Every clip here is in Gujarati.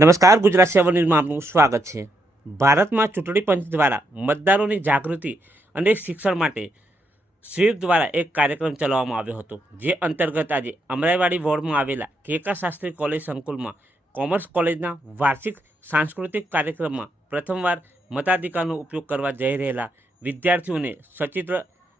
નમસ્કાર, ગુજરાત 7 ન્યૂઝમાં આપનું સ્વાગત છે। ભારતમાં ચૂંટણી પંચ દ્વારા મતદારોની જાગૃતિ અને શિક્ષણ માટે સ્વીપ દ્વારા એક કાર્યક્રમ ચલાવવામાં આવ્યો હતો, જે અંતર્ગત આજે અમરાઈવાડી વોર્ડમાં આવેલા કેકા શાસ્ત્રી કોલેજ સંકુલમાં કોમર્સ કોલેજના વાર્ષિક સાંસ્કૃતિક કાર્યક્રમમાં પ્રથમવાર મતાધિકારનો ઉપયોગ કરવા જઈ રહેલા વિદ્યાર્થીઓને સચિત્ર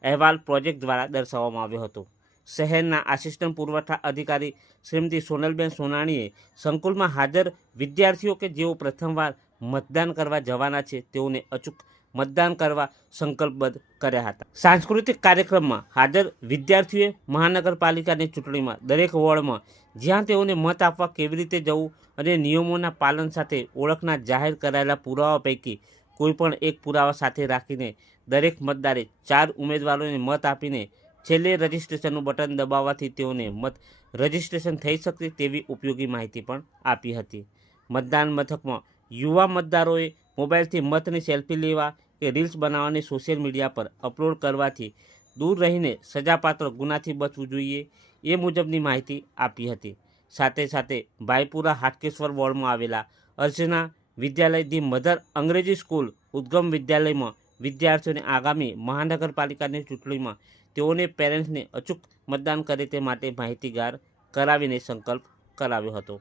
અહેવાલ પ્રોજેક્ટ દ્વારા દર્શાવવામાં આવ્યો હતો। શહેરના આસિસ્ટન્ટ પુરવઠા અધિકારી શ્રીમતી સોનલબેન સોનાણીએ સંકુલમાં હાજર વિદ્યાર્થીઓ કે જેઓ પ્રથમવાર મતદાન કરવા જવાના છે તેઓને અચૂક મતદાન કરવા સંકલ્પબદ્ધ કર્યા હતા। સાંસ્કૃતિક કાર્યક્રમમાં હાજર વિદ્યાર્થીઓએ મહાનગરપાલિકાની ચૂંટણીમાં દરેક વોર્ડમાં જ્યાં તેઓને મત આપવા કેવી રીતે જવું અને નિયમોના પાલન સાથે ઓળખના જાહેર કરાયેલા પુરાવા પૈકી કોઈપણ એક પુરાવા સાથે રાખીને દરેક મતદારે 4 ઉમેદવારોને મત આપીને છેલ્લે રજિસ્ટ્રેશનનું બટન દબાવવાથી તેઓને મત રજિસ્ટ્રેશન થઈ શકે તેવી ઉપયોગી માહિતી પણ આપી હતી। મતદાન મથકમાં યુવા મતદારોએ મોબાઈલથી મતની સેલ્ફી લેવા કે રીલ્સ બનાવવાની સોશિયલ મીડિયા પર અપલોડ કરવાથી દૂર રહીને સજાપાત્ર ગુનાથી બચવું જોઈએ એ મુજબની માહિતી આપી હતી। સાથે સાથે ભાઈપુરા હાટકેશ્વર વોર્ડમાં આવેલા અર્ચના વિદ્યાલય ધી મધર અંગ્રેજી સ્કૂલ ઉદ્ગમ વિદ્યાલયમાં વિદ્યાર્થીઓને આગામી મહાનગરપાલિકાની ચૂંટણીમાં તેઓને પેરેન્ટ્સને અચૂક મતદાન કરે તે માટે માહિતીગાર કરાવીને સંકલ્પ કરાવ્યો હતો।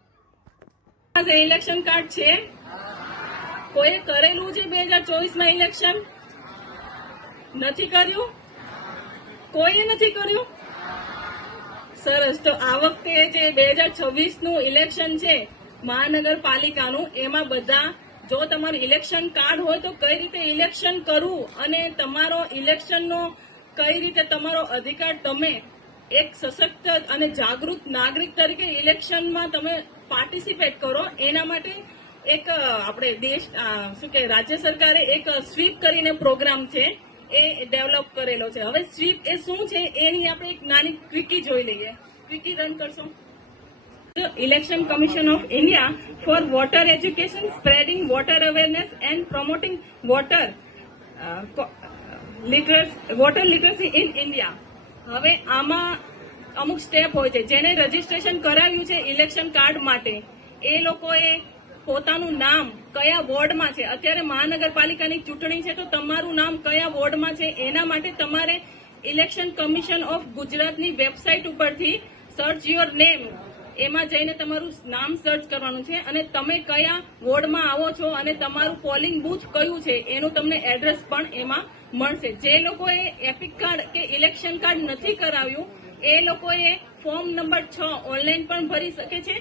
ઇલેક્શન કાર્ડ છે, કોઈએ કરેલું છે 2024માં ઇલેક્શન? નથી કર્યું? કોઈએ નથી કર્યું? સરસ। તો આ વખતે જે 2026નું ઇલેક્શન છે મહાનગરપાલિકાનું, એમાં બધા જો તમારું ઇલેક્શન કાર્ડ હોય તો કઈ રીતે ઇલેક્શન કરવું અને તમારો ઇલેક્શનનો કઈ રીતે તમારો અધિકાર તમે એક સશક્ત અને જાગૃત નાગરિક તરીકે ઇલેક્શનમાં તમે પાર્ટિસિપેટ કરો, એના માટે એક આપણે દેશ શું કે રાજ્ય સરકારે એક સ્વીપ કરીને પ્રોગ્રામ છે એ ડેવલપ કરેલો છે। હવે સ્વીપ એ શું છે એની આપણે એક નાની ક્વિકી જોઈ લઈએ। ક્વિકી રન કરશો। Election Commission of India for voter education, spreading voter awareness and promoting voter literacy in India. હવે આમાં અમુક સ્ટેપ હોય છે, જેને રજીસ્ટ્રેશન કરાવ્યું છે ઇલેક્શન કાર્ડ માટે એ લોકોએ પોતાનું નામ કયા વોર્ડમાં છે, અત્યારે મહાનગરપાલિકાની ચૂંટણી છે તો તમારું નામ કયા વોર્ડમાં છે એના માટે તમારે ઇલેક્શન કમિશન ઓફ ગુજરાતની વેબસાઇટ ઉપરથી સર્ચ યોર નેમ એમાં જઈને તમારું નામ સર્ચ કરવાનું છે અને તમે કયા વોર્ડમાં આવો છો અને તમારું પોલિંગ બૂથ કયું છે એનું તમને એડ્રેસ પણ એમાં મળશે। જે લોકોએ એપિક કાર્ડ કે ઇલેક્શન કાર્ડ નથી કરાવ્યું એ લોકોએ ફોર્મ નંબર 6 ઓનલાઈન પણ ભરી શકે છે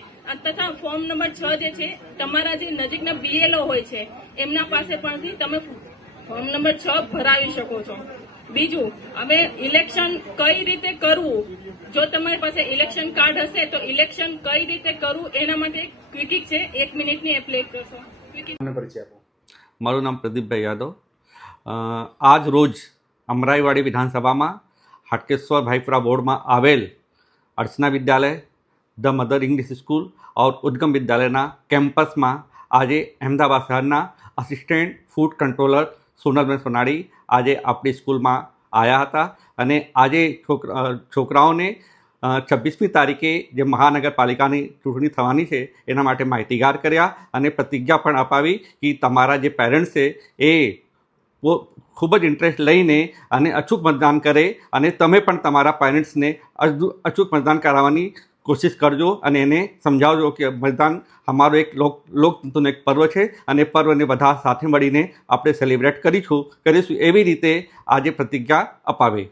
તથા ફોર્મ નંબર 6 જે છે તમારા જે નજીકના BLO હોય છે એમના પાસે પણથી તમે ફોર્મ નંબર 6 ભરાવી શકો છો। બીજું, હવે ઇલેક્શન કઈ રીતે કરવું, જો તમારી પાસે ઇલેક્શન કાર્ડ હશે તો ઇલેક્શન કઈ રીતે કરવું એના માટે ક્વિકી છે, 1 મિનિટની એપ્લાય કરશો। મારું નામ પ્રદીપભાઈ યાદવ। આજ રોજ અમરાઈવાડી વિધાનસભામાં હાટકેશ્વર ભાઈપુરા બોર્ડમાં આવેલ અર્ચના વિદ્યાલય, ધ મધર ઇંગ્લિશ સ્કૂલ और ઉદ્ગમ વિદ્યાલયના કેમ્પસમાં આજે અમદાવાદ શહેરના અસિસ્ટન્ટ ફૂડ કંટ્રોલર સોનલબેન સોનાણી આજે આપણી સ્કૂલમાં આવ્યા હતા અને આજે છોકરાઓને 26મી તારીખે જે મહાનગરપાલિકાની ચૂંટણી થવાની છે એના માટે માહિતીગાર કર્યા અને પ્રતિજ્ઞા પણ અપાવી કે તમારા જે પેરેન્ટ્સ છે એ ખૂબ જ ઇન્ટરેસ્ટ લઈને અને અચૂક મતદાન કરે અને તમે પણ તમારા પેરેન્ટ્સને અચૂક મતદાન કરાવવાની કોશિશ કરજો અને એને સમજાવજો કે મતદાન અમારો એક લોકતંત્રનો એક પર્વ છે અને પર્વને બધા સાથે મળીને આપણે સેલિબ્રેટ કરીશું એવી રીતે આજે પ્રતિજ્ઞા અપાવી।